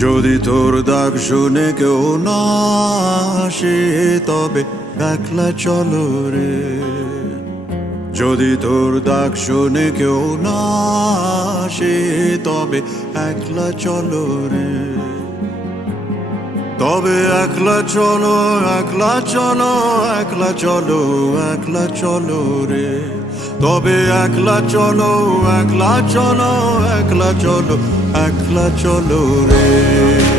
যদি তোর ডাক শুনে কেউ না আসে তবে একলা চলো রে। যদি তোর ডাক শুনে কেউ না আসে তবে একলা চলো রে। তবে একলা চলো, একলা চলো, একলা চলো, একলা চলো রে। তবে একলা চলো, একলা চলো, একলা চলো, একলা চলো রে।